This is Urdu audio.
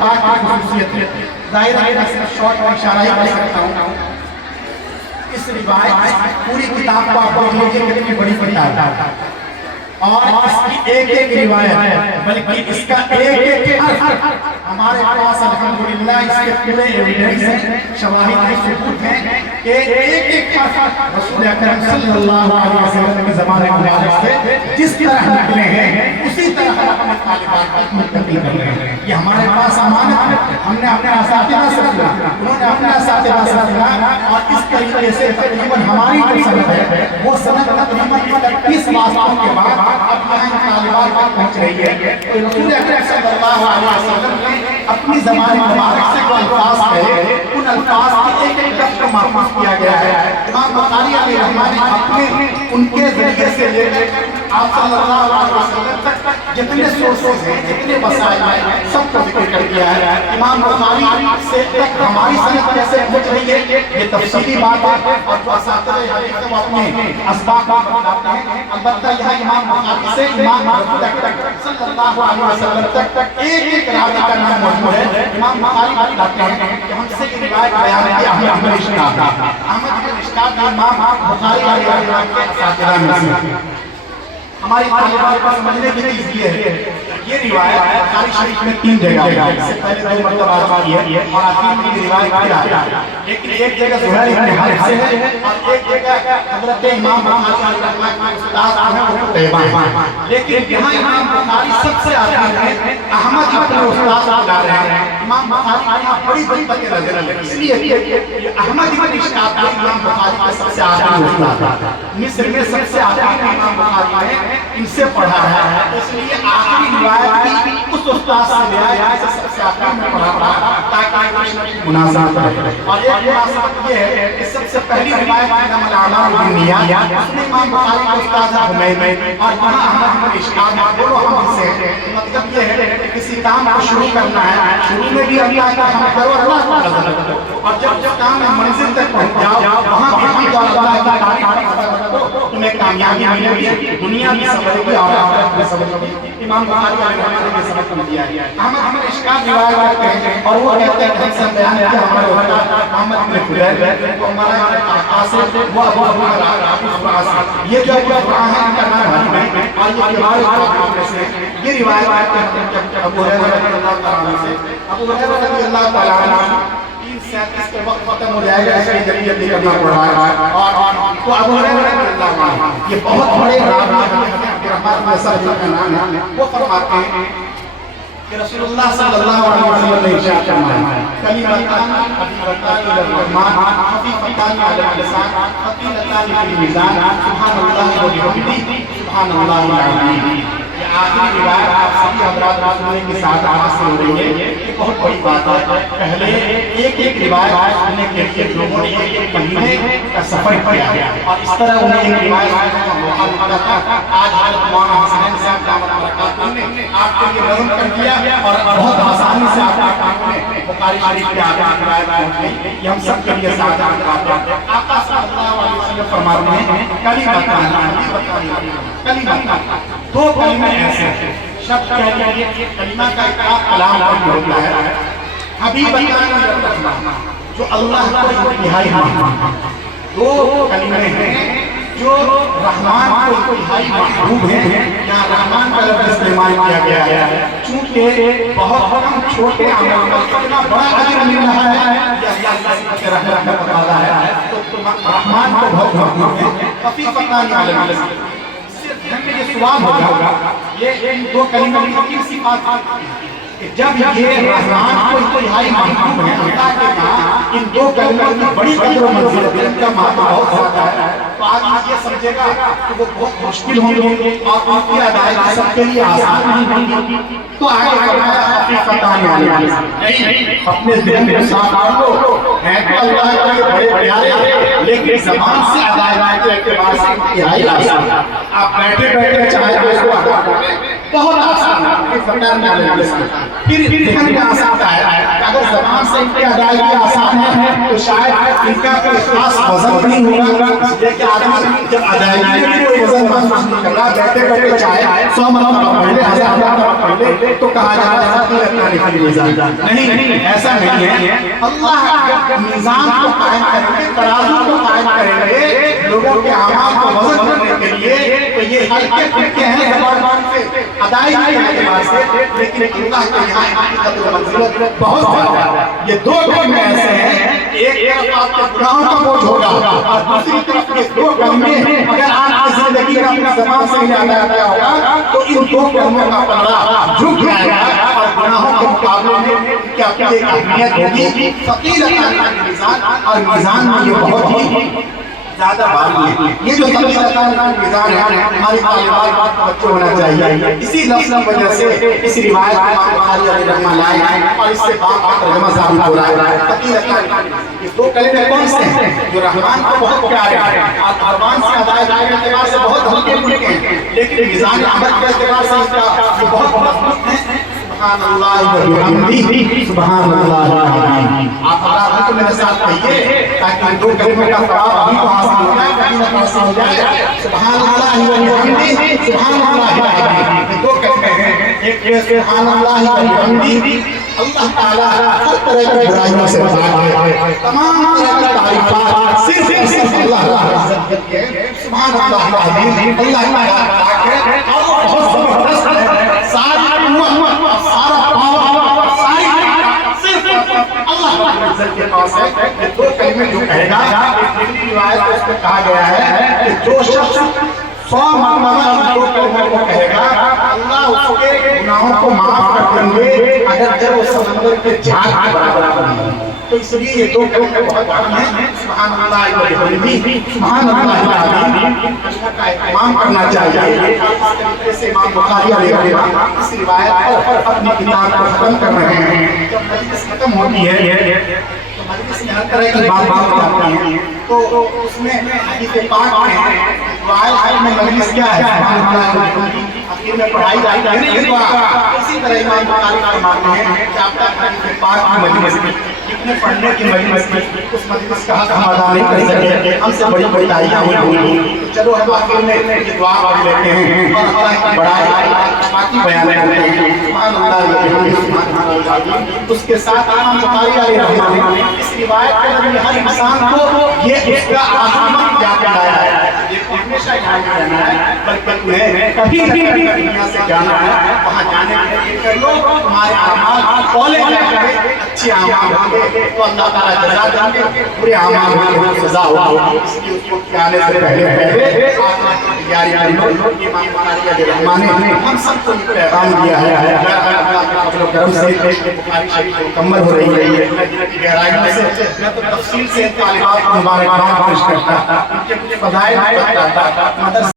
پاک کی خصوصیت ہے. ظاہر ہے میں صرف شارٹ اور اشارہ ہی کر سکتا ہوں. اس روایت پوری کتاب کو آپ دیکھ لیجیے کتنی بڑی کتاب ہے اور اس کی ایک ایک روایت بلکہ اس کا ایک ایک حرف ہمارے پاس الحمدللہ اس کے پورے ایویڈنس ہیں، شواہد ہیں، ثبوت ہیں کہ ایک ایک حرف رسول اکرم صلی اللہ علیہ وسلم کی زبان مبارک سے جس طرح نکلے ہیں اسی طرح ہم اپنے طالبات کو منتقل کر رہے ہیں. یہ ہمارے پاس امانت ہے، ہم نے اپنے اساتذہ سے سنا، انہوں نے اپنے اساتذہ سے سنا اور اس طریقے سے تقریباً ہماری جو سند ہے وہ سند تقریباً 31 واسطوں کے بعد اب یہاں طالبات تک پہنچ رہی ہے. رسول اکرم صلی اللہ علیہ وسلم نے اپنی زبان مبارک سے جو الفاظ کہے ان الفاظ کے ایک ایک لفظ کو محفوظ کیا گیا ہے. امام بخاری علیہ رحمہ نے اپنے ان کے ذریعے سے لے کر آپ صلی اللہ علیہ وسلم تک جتنے سورسز ہیں، جتنے وسائل ہیں، سب کو ذکر کر دیا ہے. امام بخاری سے تک ہماری سند کیسے پہنچ رہی ہے یہ تفصیلی بات ہے اور جو اساتذہ حدیث وہ اپنے اسباق کو بتاتے ہیں. البتہ یہاں امام بخاری سے امام رسول اکرم صلی اللہ علیہ وسلم تک ایک ایک راوی کا نام موجود ہے. امام بخاری بتاتے ہیں کہ ہم سے یہ روایت بیان ہے احمد بن اشتاب. احمد بن اشتاب امام بخاری علیہ رحمہ کے اساتذہ میں سے. ہماری طالبات کو سمجھنے کی چیز یہ ہے یہ روایت بخاری شریف میں 3 جگہ ہے. اس سے پہلے 2 مرتبہ آ چکی ہے اور آخر کی روایت کیا ہے. لیکن ایک جگہ زہیر بن حارث سے ہے اور ایک جگہ حضرت امام بخاری علیہ رحمہ کے استاد ہیں وہ قتیبہ ہیں. لیکن یہاں امام بخاری سب سے آخر میں احمد اپنے استاد کو لا رہے ہیں. امام بخاری یہاں بڑی بڑی باتیں نظر آتی ہیں اس لیے احمد بن اشتاب امام بخاری کا سب سے آخری استاد ہے. مصر میں سب سے آخری امام بخاری نے ان سے پڑھا ہے اس لیے آخری روایت بھی اس استاد سے لیا ہے جسے سب سے آخری میں پڑھا رہا تاکہ مناسبت رہے. اور ایک مناسبت یہ ہے کہ سب سے پہلی روایت انما الاعمال بالنیات اس میں امام بخاری کا استاد حمید اور یہاں احمد بن اشتاب دونوں ہم سے ہیں. مطلب یہ ہے کہ کسی کام کو شروع کرنا ہے شروع میں بھی اللہ کا حمد کرو اللہ کو نظر رکھو اور جب کام میں منزل تک پہنچ جاؤ وہاں بھی حمد اور اللہ کی تعریف کرو تمہیں کامیابی ملے گی دنیا بھی سمجھے گی اور آخرت بھی سمجھے گی. امام بخاری علیہ رحمہ نے سبق کر دیا ہے. احمد بن اشتاب روایت کرتے ہیں اور وہ کہتے ہیں کہ ہم سے بیان کیا ہمارے استاد محمد بن فضیل وہ ہمارا قاسم وہ ابو عبداللہ یہ جو قرآن ہے ان کا نام ہے اور یہ کبار صحابہ میں سے یہ روایت کرتے ہیں کہ ابو ہریرہ رضی اللہ تعالیٰ عنہ سے ابو ہریرہ رضی اللہ تعالیٰ عنہ 337 کے وقت ختم ہو جائے گا اس لیے جلدی کرنا پڑ رہا ہے. اور تو ابو ہریرہ رضی اللہ عنہ یہ بہت بڑے راوی ہیں عبد الرحمن بن سعد کا نام ہے. وہ فرماتے ہیں کہ رسول اللہ صلی اللہ علیہ وسلم نے ارشاد فرمایا کلمتان حبیبتان الی الرحمن خفیفتان علی اللسان ثقیلتان فی المیزان سبحان اللہ و بحمدہ سبحان اللہ العظیم. یہ آخری روایت آپ سبھی حضرات سننے کے ساتھ آواز سے ہو رہی ہے. یہ بہت بڑی بات ہے. پہلے ایک ایک روایت سننے کے لیے لوگوں نے ایک ایک مہینے کا سفر کیا ہے اور اس طرح انہیں ایک روایت سننے کا موقع ملا تھا. آج حضرت مولانا حسین صاحب دامت برکاتہ نے آپ کے لیے نظم کر دیا اور بہت آسانی سے آپ نے بخاری شریف کے آگے روایت پہنچ گئی. یہ ہم سب کے لیے ساتھ بات ہے. آقا صلی اللہ علیہ وسلم فرماتے ہیں کلمتان 2 کلمے ایسے ہیں شبد کہہ لیجیے کلمہ کا اطلاق کلام پر ہوتا ہے. حبیبتان الی الرحمن جو اللہ کو انتہائی محبوب 2 کلمے ہیں جو رحمان کو انتہائی محبوب ہیں. یہاں رحمان کا لفظ استعمال کیا گیا ہے چونکہ بہت کم چھوٹے عمل پر اتنا بڑا اجر مل رہا ہے یہ اللہ کی رحمت کا تقاضا ہے. تو رحمان کو بہت محبوب ہے. خفیفتان علی اللسان ہم میں یہ سوال ہوگا یہ 2 کلموں کی صفات کہ جب یہ رحمان کو انتہائی محبوب ہے اللہ کے یہاں ان 2 کلموں کی بڑی قدر و منزلت ہے ان کا معنی بہت زیادہ ہے. تو آج یہ سمجھے گا کہ وہ بہت مشکل ہوں گے اور ان کی ادائیگی سب کے لیے آسان نہیں ہوگی. تو آگے فرمایا خفیفتان علی اللسان اپنے ذہن کے ساتھ آؤ ہیں تو اللہ کے بڑے پیارے لیکن زبان سے ادائیگی کے اعتبار سے انتہائی آسان. آپ بیٹھے بیٹھے چاہے تو اس کو ادا کریں بہت آسان ہے. خفیفتان علی اللسان پھر ذہن میں آ سکتا ہے اگر زبان سے ان کی ادائیگی آسان ہے تو شاید ان کا کوئی خاص وزن نہیں ہوگا، لیکن آدمی جب ادائیگی میں کوئی وزن محسوس نہیں کر رہا، بیٹھے بیٹھے چاہے 100 مرتبہ پڑھ لے، 1000 مرتبہ پڑھ لے تو کہا جا رہا ہے کہ اتنا لکھنے میزان نہیں، ایسا نہیں ہے۔ اللہ جب میزان کو قائم کریں گے، ترازو کو قائم کریں گے لوگوں کے اعمال کو وزن کرنے کے لیے، تو یہ ہلکے پھلکے ہیں زبان سے ادائیگی کے اعتبار سے، لیکن اللہ کے یہاں ان کی قدر و منزلت بہت زیادہ ہے۔ یہ دو کلمے ایسے ہیں، ایک طرف آپ کے گناہوں کا بوجھ ہوگا اور دوسری طرف یہ دو کلمے اگر آپ کی زندگی کا اپنی زبان سے ہی ادا کیا ہوگا تو ان دو کلموں کا پلڑا جھک جائے گا اور گناہوں کے مقابلے میں کیا اپنی اہمیت ہوگی ثقیلۃ علی المیزان، اور میزان میں یہ بہت ہی زیادہ بھاری ہے۔ یہ جو ثقیلۃ علی المیزان ہے ہماری طالبات بچوں ہونا چاہیے۔ اسی لفظ کی وجہ سے اس روایت کو امام بخاری علیہ رحمہ اللہ لائے اور اس سے باب کا ترجمہ ثابت ہو رہا ہے۔ ثقیلۃ علی، یہ دو کلمے کون سے ہیں جو رحمان کو بہت پیارے ہیں اور زبان سے ادائیگی کے اعتبار سے بہت ہلکے پھلکے ہیں، لیکن میزان عمل کے اعتبار سے اس کا یہ بہت مضبوط ہے۔ سبحان اللہ و بحمدہ، سبحان اللہ العظیم۔ آپ اللہ کو میرے ساتھ کہیے تاکہ دو کلمے کا ثواب ابھی تو حاصل ہو جائے، کبھی نہ حاصل ہو جائے۔ سبحان اللہ و بحمدہ، سبحان اللہ العظیم۔ یہ دو کلمے ہیں، ایک سبحان اللہ و بحمدہ، اللہ تعالیٰ ہر طرح کی برائیوں سے پاک ہے، تمام طرح کی تعریفات صرف اللہ رب العزت کی ہے۔ سبحان اللہ العظیم، اللہ تعالیٰ پاک ہے اور وہ بہت زبردست ہے۔ ساری سارا پاور، ساری صرف اللہ رب العزت کے پاس ہے۔ یہ دو کلمے جو کہے گا، ایک روایت میں اس میں کہا گیا ہے کہ جو شخص 100 مرتبہ ان دو کلموں کو کہے گا اللہ اس کے گناہوں کو معاف کر دیں گے اگر جب وہ سمندر کے جھاگ کے برابر نہیں۔ تو اس لیے یہ دو کلمے بہت اہم ہیں۔ سبحان اللہ و بحمدہ، سبحان اللہ العظیم کا اہتمام کرنا چاہیے۔ اس طریقے سے امام بخاری علیہ رحمہ اس روایت پر اپنی کتاب کو ختم کر رہے ہیں۔ جب مجلس ختم ہوتی ہے تو مجلس میں ہر طرح کی بات ہوتی ہیں، تو اس میں حدیث پاک میں دعائے میں مجلس کیا ہے، سبحان اللہ و بحمدہ، آخر میں پڑھائی جاتی ہے یہ دعا۔ اسی طرح امام بخاری فرماتے ہیں کہ آپ کا حدیث پاک کی مجلس میں جتنے پڑھنے کی مجلس میں اس مجلس کا حق ہم ادا نہیں کر سکے، ہم سے بڑی بڑی دعائیاں ہوئی، چلو ہم آخر میں یہ دعا پڑھ لیتے ہیں اور اللہ کی بڑائی باقی بیان کرتے ہیں۔ سبحان اللہ و بحمدہ، سبحان اللہ العظیم۔ اس کے ساتھ امام بخاری علیہ رحمہ نے اس روایت کے ذریعے ہر انسان کو یہ اس کا عظمت یاد دلایا ہے، یہ ہمیشہ یاد رہنا ہے، بلکہ تمہیں کبھی نہ دنیا سے جانا ہے، وہاں جانے کے لیے کر لو تمہارے اعمال کھولے جائیں گے، اچھے اعمال ہوں گے تو اللہ تعالیٰ جزا دیں گے، برے اعمال ہوں گے سزا ہوگی۔ اس لیے اس کو آنے سے پہلے آخرت کی تیاری کر لو۔ امام بخاری علیہ رحمہ نے ہم سب کو یہ پیغام دیا ہے۔ اللہ کے فضل و کرم سے بخاری شریف مکمل ہو رہی ہے، کی گہرائی سے میں تو تفصیل سے طالبات کو مبارکباد پیش کرتا، ان کے فضائل بتاتا،